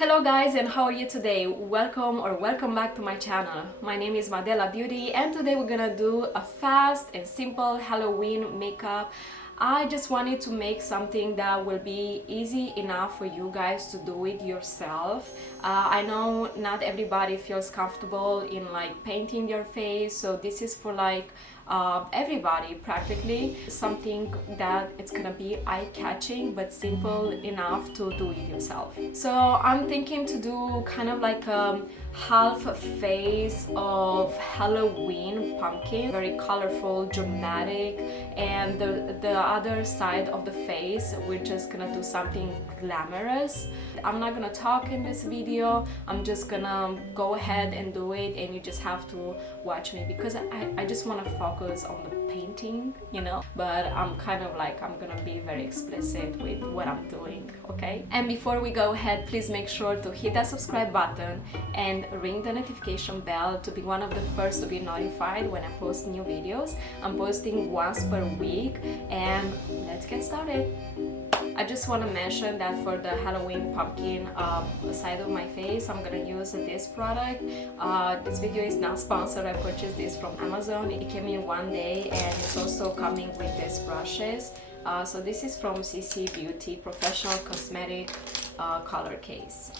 Hello guys, and how are you today? Welcome back to my channel. My name is Madella Beauty, and today we're gonna do a fast and simple Halloween makeup. I just wanted to make something that will be easy enough for you guys to do it yourself. I know not everybody feels comfortable in like painting their face, so this is for like everybody practically. Something that it's gonna be eye-catching but simple enough to do it yourself. So I'm thinking to do kind of like a half face of Halloween pumpkin, very colorful, dramatic, and the other side of the face we're just gonna do something glamorous. I'm not gonna talk in this video, I'm just gonna go ahead and do it, and you just have to watch me because I just want to focus on the painting, you know, but I'm kind of like I'm gonna be very explicit with what I'm doing, okay? And before we go ahead, please make sure to hit that subscribe button and ring the notification bell to be one of the first to be notified when I post new videos. I'm posting once per week, and let's get started. I just want to mention that for the Halloween pumpkin side of my face, I'm gonna use this product. This video is not sponsored. I purchased this from Amazon. It came in one day, and it's also coming with these brushes. So this is from CC Beauty Professional Cosmetic Color Case.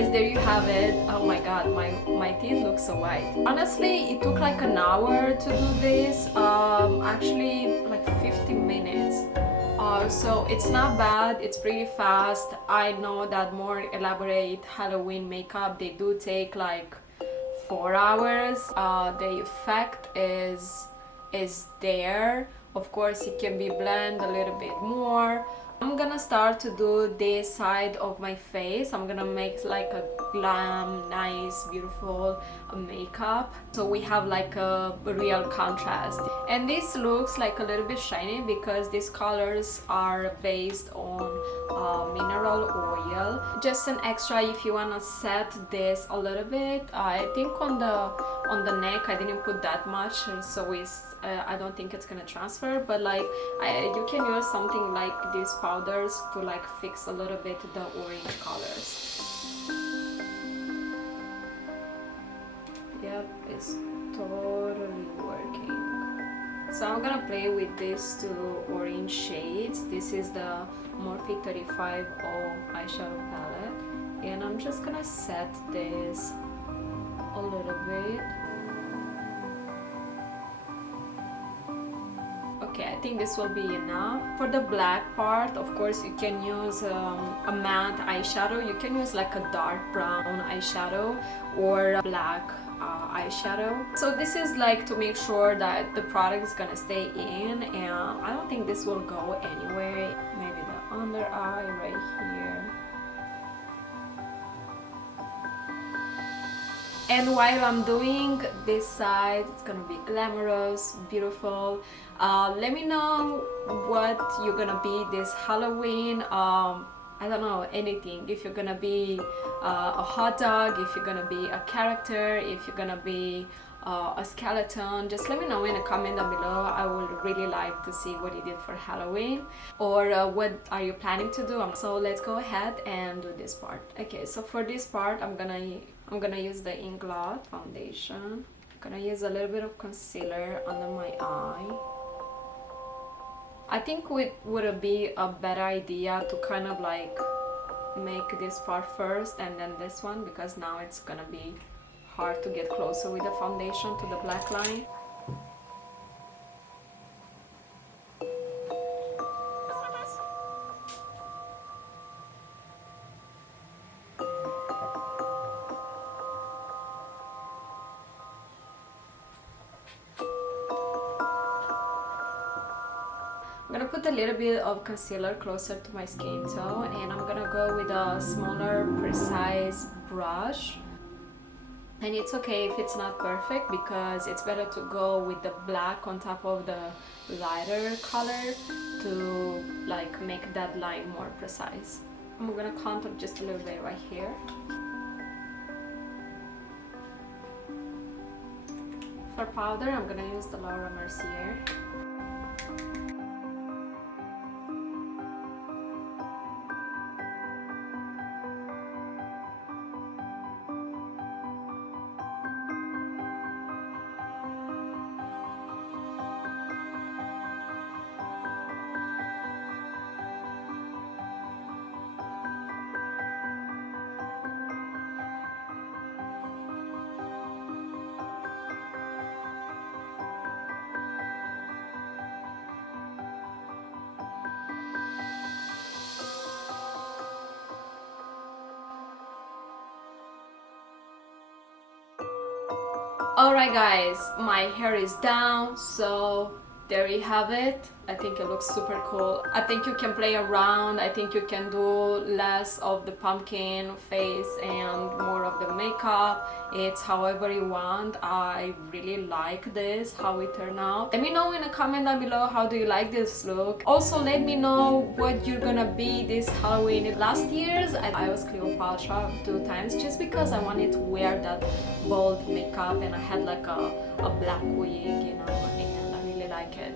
guys, there you have it. Oh my god, my teeth look so white. Honestly, it took like an hour to do this. Actually like 15 minutes. So it's not bad, it's pretty fast. I know that more elaborate Halloween makeup, they do take like 4 hours. The effect is there. Of course, it can be blended a little bit more. I'm gonna start to do this side of my face. I'm gonna make like a glam, nice, beautiful makeup. So we have like a real contrast. And this looks like a little bit shiny because these colors are based on mineral oil. Just an extra if you wanna set this a little bit. I think on the neck I didn't put that much, so it's I don't think it's gonna transfer, but like you can use something like these powders to like fix a little bit the orange colors. Yep, it's totally working. So I'm gonna play with these two orange shades. This is the Morphe 35 eyeshadow palette, and I'm just gonna set this a little bit. Okay, I think this will be enough. For the black part, of course, you can use a matte eyeshadow. You can use like a dark brown eyeshadow or a black eyeshadow. So this is like to make sure that the product is gonna stay in, and I don't think this will go anywhere. Maybe the under eye right here. And while I'm doing this side, it's gonna be glamorous, beautiful. Let me know what you're gonna be this Halloween. I don't know, anything. If you're gonna be a hot dog, if you're gonna be a character, if you're gonna be a skeleton, just let me know in a comment down below. I would really like to see what you did for Halloween, or what are you planning to do. So let's go ahead and do this part. Okay, so for this part I'm gonna use the Ink Blot foundation. I'm gonna use a little bit of concealer under my eye. I think it would be a better idea to kind of like make this part first and then this one, because now it's gonna be hard to get closer with the foundation to the black line. I'm gonna put a little bit of concealer closer to my skin tone, and I'm gonna go with a smaller, precise brush. And it's okay if it's not perfect, because it's better to go with the black on top of the lighter color to like make that line more precise. I'm gonna contour just a little bit right here. For powder, I'm gonna use the Laura Mercier. Alright guys, my hair is down, so there you have it. I think it looks super cool. I think you can play around. I think you can do less of the pumpkin face and more of the makeup. It's however you want. I really like this, how it turned out. Let me know in a comment down below, how do you like this look. Also let me know what you're gonna be this Halloween. Last year's I was Cleopatra 2 times, just because I wanted to wear that bold makeup, and I had like a black wig, you know, and I really like it.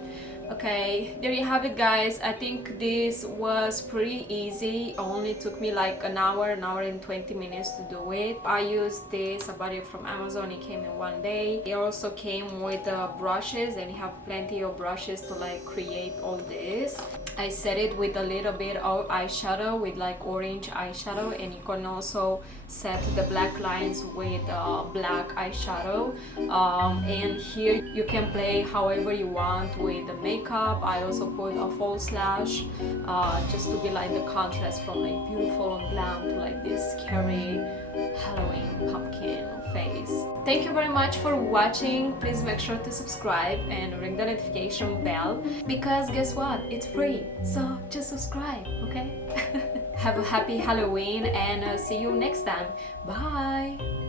Okay, there you have it guys. I think this was pretty easy. It only took me like an hour and 20 minutes to do it. I used this, I bought it from Amazon. It came in one day. It also came with brushes, and you have plenty of brushes to like create all this. I set it with a little bit of eyeshadow, with like orange eyeshadow, and you can also set the black lines with black eyeshadow. And here you can play however you want with the makeup. I also put a false lash just to be like the contrast from like beautiful and glam to like this scary Halloween pumpkin face. Thank you very much for watching. Please make sure to subscribe and ring the notification bell, because guess what? It's free. So just subscribe, okay? Have a happy Halloween, and see you next time. Bye!